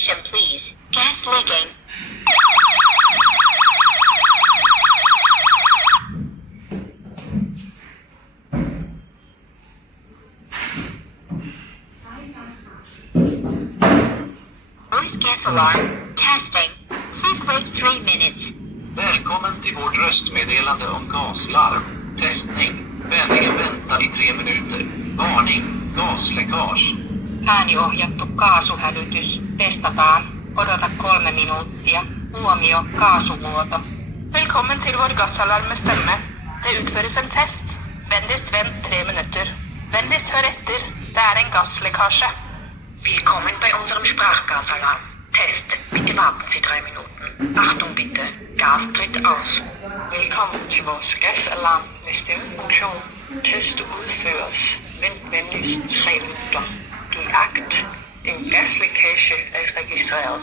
Attention please. Gas leaking. Voice gas alarm. Testing. Please wait 3 minutes. Välkommen till vårt röstmeddelande om gaslarm. Testning. Vänligen vänta i 3 minuter. Varning. Gasläckage. Ääniohjattu kaasuhälytys. Testataan. Odota 3 minuuttia. Huomio, kaasuvuoto. Velkommen till vår gasalarm med stämme. Det utförs en test. Vänligst vänt 3 minuter. Vänligst hör efter. Det är en gasläckage. Willkommen bei unserem Sprachgasalarm. Test. Bitte warten Sie 3 Minuten. Achtung bitte. Gas tritt aus. Velkommen til vores gasalarm med stemmefunktion. Test udføres. Vent venligst 3 minutter. Giv agt. En gaslækage er registreret.